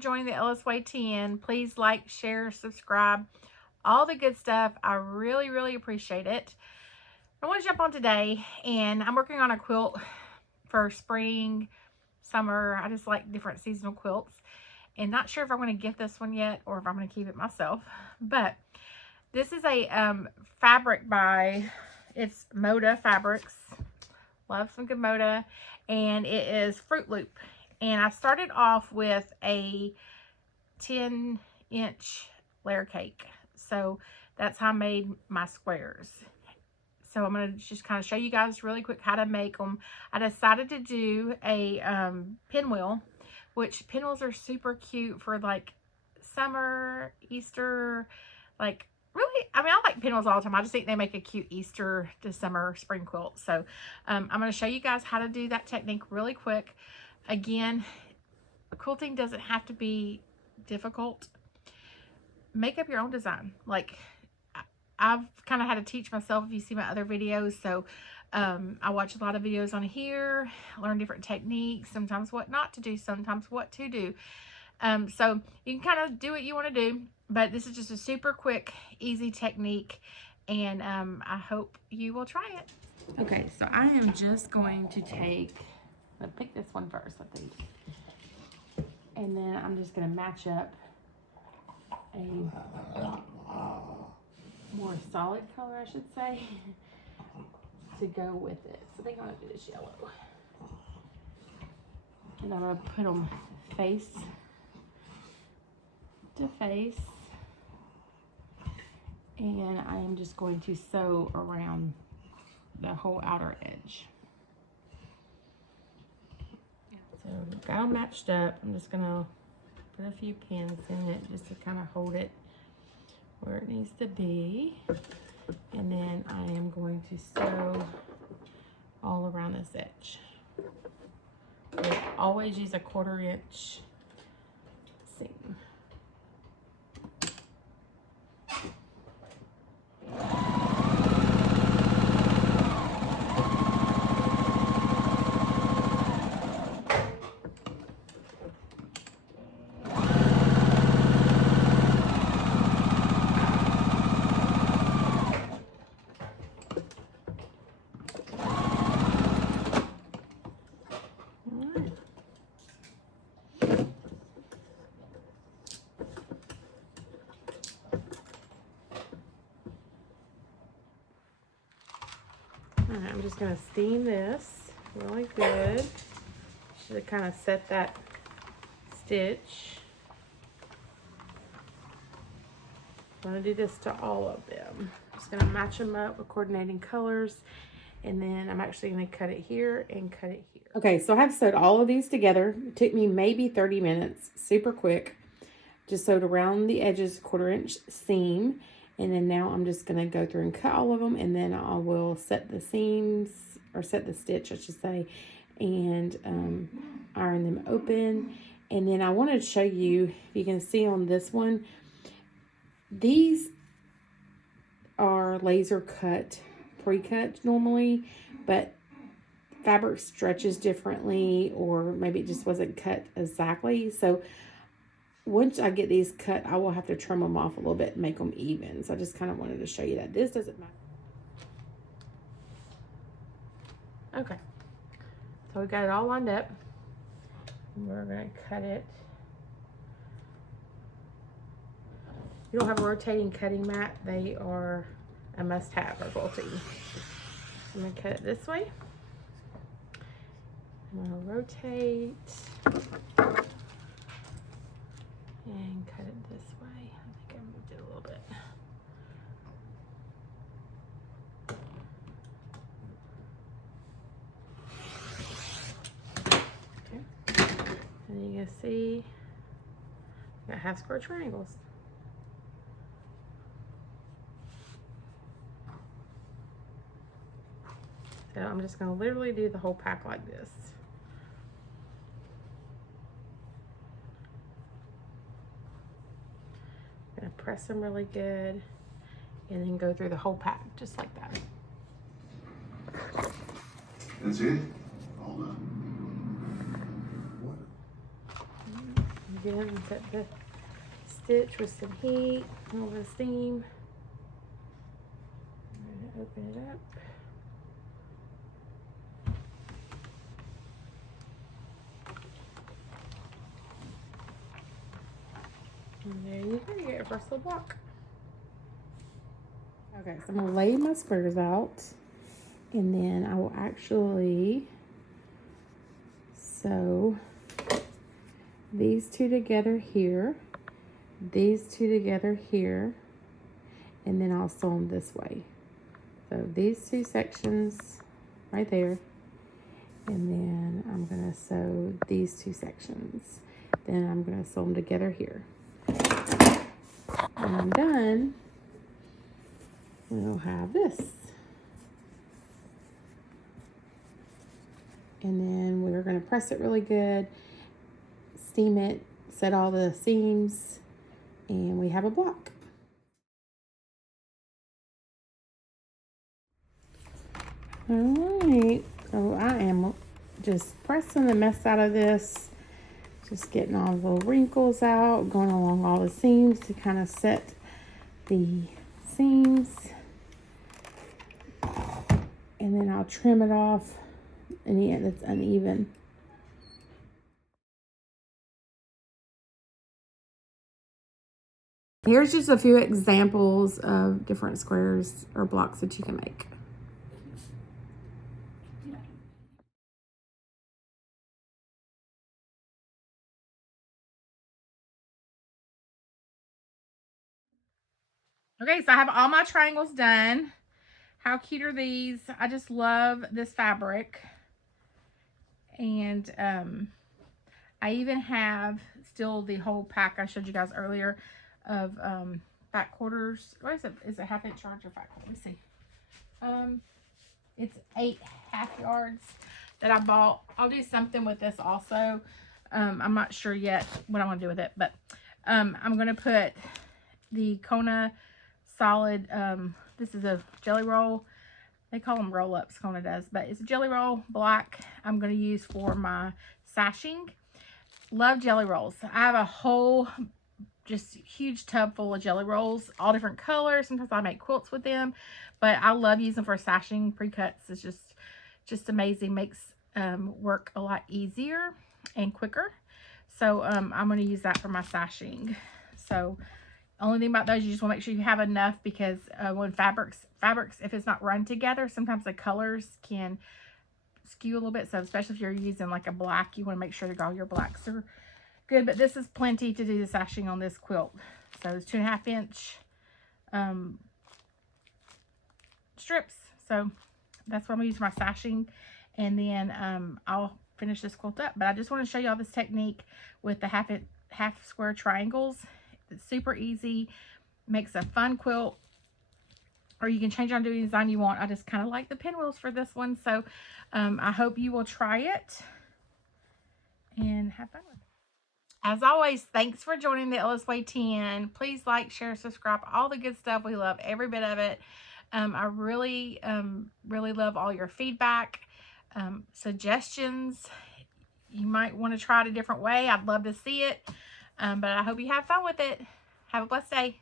joining the LSY 10. Please like, share, subscribe, all the good stuff. I really, really appreciate it. I want to jump on today, and I'm working on a quilt for spring, summer. I just like different seasonal quilts, and not sure if I'm going to gift this one yet or if I'm going to keep it myself. But this is a fabric by, it's Moda Fabrics. Love some good Moda, and it is Fruit Loop. And I started off with a 10-inch layer cake, so that's how I made my squares. So I'm going to just kind of show you guys really quick how to make them. I decided to do a pinwheel, which pinwheels are super cute for like summer, Easter, like really, I mean, I like pinwheels all the time. I just think they make a cute Easter to summer spring quilt. So I'm going to show you guys how to do that technique really quick. Again, quilting doesn't have to be difficult. Make up your own design. Like, I've kind of had to teach myself if you see my other videos. So I watch a lot of videos on here, learn different techniques, sometimes what not to do, sometimes what to do. So you can kind of do what you want to do, but this is just a super quick, easy technique, and I hope you will try it. Okay, so I am just going to let's pick this one first, I think. And then I'm just going to match up a more solid color, I should say, to go with it. So I think I'm going to do this yellow. And I'm going to put them face to face. And I am just going to sew around the whole outer edge. So we've got them matched up. I'm just going to put a few pins in it just to kind of hold it where it needs to be. And then I am going to sew all around this edge. So always use a 1/4 inch seam. Alright, I'm just going to steam this really good. Should kind of set that stitch. I'm going to do this to all of them. Just going to match them up with coordinating colors, and then I'm actually going to cut it here and cut it here. Okay, so I have sewed all of these together. It took me maybe 30 minutes, super quick. Just sewed around the edges, 1/4 inch seam. And then now I'm just going to go through and cut all of them, and then I will set the seams, or set the stitch, I should say, and iron them open. And then I wanted to show you, if you can see on this one, these are laser cut, pre-cut normally, but fabric stretches differently, or maybe it just wasn't cut exactly. So once I get these cut, I will have to trim them off a little bit and make them even. So I just kind of wanted to show you that. This doesn't matter. Okay. So we got it all lined up. We're going to cut it. If you don't have a rotating cutting mat, they are a must-have for quilting. I'm going to cut it this way. I'm going to rotate and cut it this way. I think I moved it a little bit. Okay. And you can see I got half square triangles. So I'm just going to literally do the whole pack like this. Gonna press them really good and then go through the whole pack just like that. That's it? All done. Again, set the stitch with some heat, a little bit of steam. I'm going to open it up. And there you go, you get your first little block. Okay, so I'm going to lay my squares out, and then I will actually sew these two together here, these two together here, and then I'll sew them this way. So these two sections right there, and then I'm going to sew these two sections. Then I'm going to sew them together here. When I'm done, we'll have this. And then we're going to press it really good, steam it, set all the seams, and we have a block. All right, so I am just pressing the mess out of this, just getting all the little wrinkles out, going along all the seams to kind of set the seams. And then I'll trim it off any end that's uneven. Here's just a few examples of different squares or blocks that you can make. Okay, so I have all my triangles done. How cute are these? I just love this fabric. And I even have still the whole pack I showed you guys earlier of fat quarters. What is it? Is it half inch yards or fat quarters? Let me see. It's 8 half yards that I bought. I'll do something with this also. I'm not sure yet what I want to do with it, but I'm going to put the Kona solid, this is a jelly roll. They call them roll-ups, Kona does, but it's a jelly roll black I'm going to use for my sashing. Love jelly rolls. I have a whole just huge tub full of jelly rolls, all different colors. Sometimes I make quilts with them, but I love using them for sashing. Pre-cuts is just amazing. Makes work a lot easier and quicker. So I'm going to use that for my sashing. So only thing about those, you just want to make sure you have enough, because when fabrics, if it's not run together, sometimes the colors can skew a little bit. So especially if you're using like a black, you want to make sure that all your blacks are good. But this is plenty to do the sashing on this quilt. So it's 2.5 inch strips. So that's what I'm going to use for my sashing. And then I'll finish this quilt up. But I just want to show you all this technique with the half square triangles. It's super easy, makes a fun quilt, or you can change on any design you want. I just kind of like the pinwheels for this one, so I hope you will try it and have fun with it. As always, thanks for joining the Ella's Way 10. Please like, share, subscribe, all the good stuff. We love every bit of it. I really love all your feedback, suggestions. You might want to try it a different way. I'd love to see it. But I hope you have fun with it. Have a blessed day.